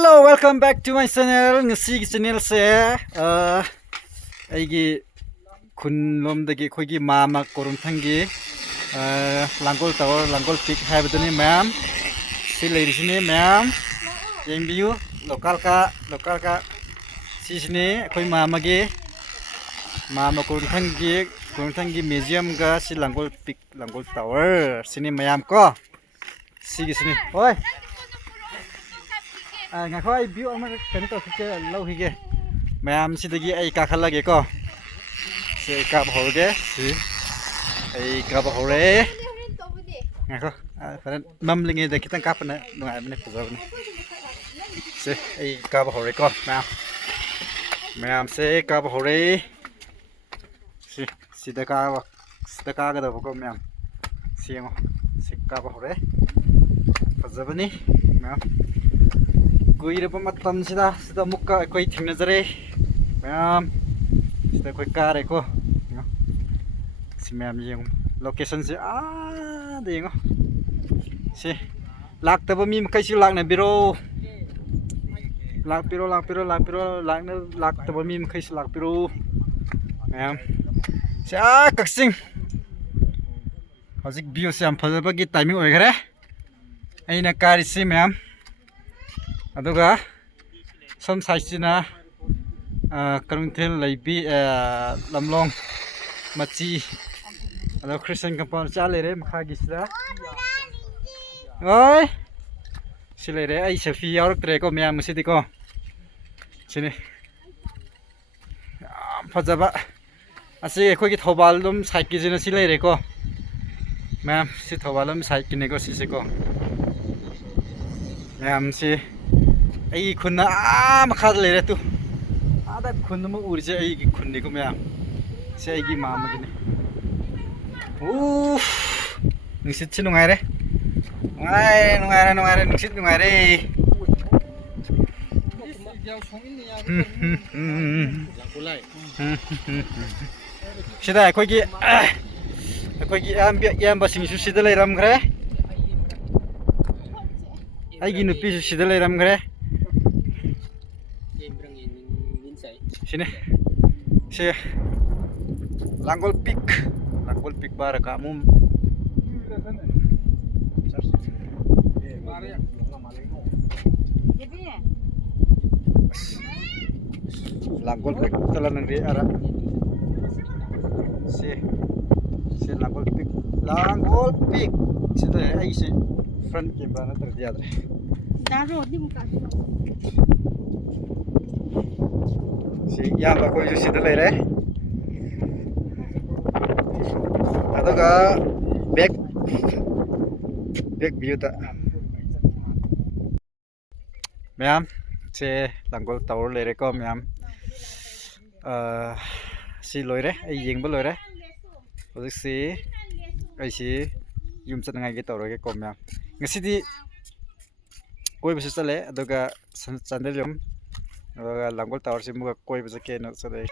Hello, welcome back to my channel. Ngasi channel se aigi khunlomdagi khoigi mama korum thangi langol tower langol peak haibadani ma'am si ladies ni ma'am yengbiu local ka sisni khoi mama korum thangi museum ga si langol peak langol tower sini ma'am ko sigi sini oi nga khoi view ama kani to ke lau hi ge mayam sidagi ai ka khala ge ko se ka bhorge si ai ka bhore nga ko faran mam linge de kitang ka pana ngai mane pujo ne se ai ka bhore ko mayam se ka bhore si sidaka ga da ko mayam siengo se ka bhore pajabani mayam Kuira pamatam sida mukka koi thingnajare ma'am sida koi kare ko si ma'am yeng location se dengo si laktaba mi kai si lakna biro laktaba mi kai si lakpiro ma'am si kaksing hojik view se am phajaba gi timing oigare aina kari si ma'am aduga som saisina karungthel leibi lamlong machi ado christian compound chalere makha gisra oi silere ai selfie yaurtre ko mya musidi ko sini phajaba asi ekhoi gi thobal dum saiki jina silere ko ma'am si thobalum saiki ne ko sise ko ma'am si ai khunna makha lere tu ada khunna mu urje ai gi khunni ko ma'am se ai gi mama gi ne ningsit chi nungai re ningsit nungai re sida khoi gi yamba sing su sida leiram gre ai gi nupi su sida leiram gre sini si Langol Peak bara kamu Langol Peak telah nanti arah si Langol Peak sudah ai si front camera terlihat si yamba koi ju sida lere aduga back view ta ma'am se Langol tower lere ko ma'am si loire ai yengba loire ojik si ai si yum chanangai ge tawre ge ko ma'am ngasidi koi bisu chale aduga chandel yum Langol tower si muga koi bisa ke no sale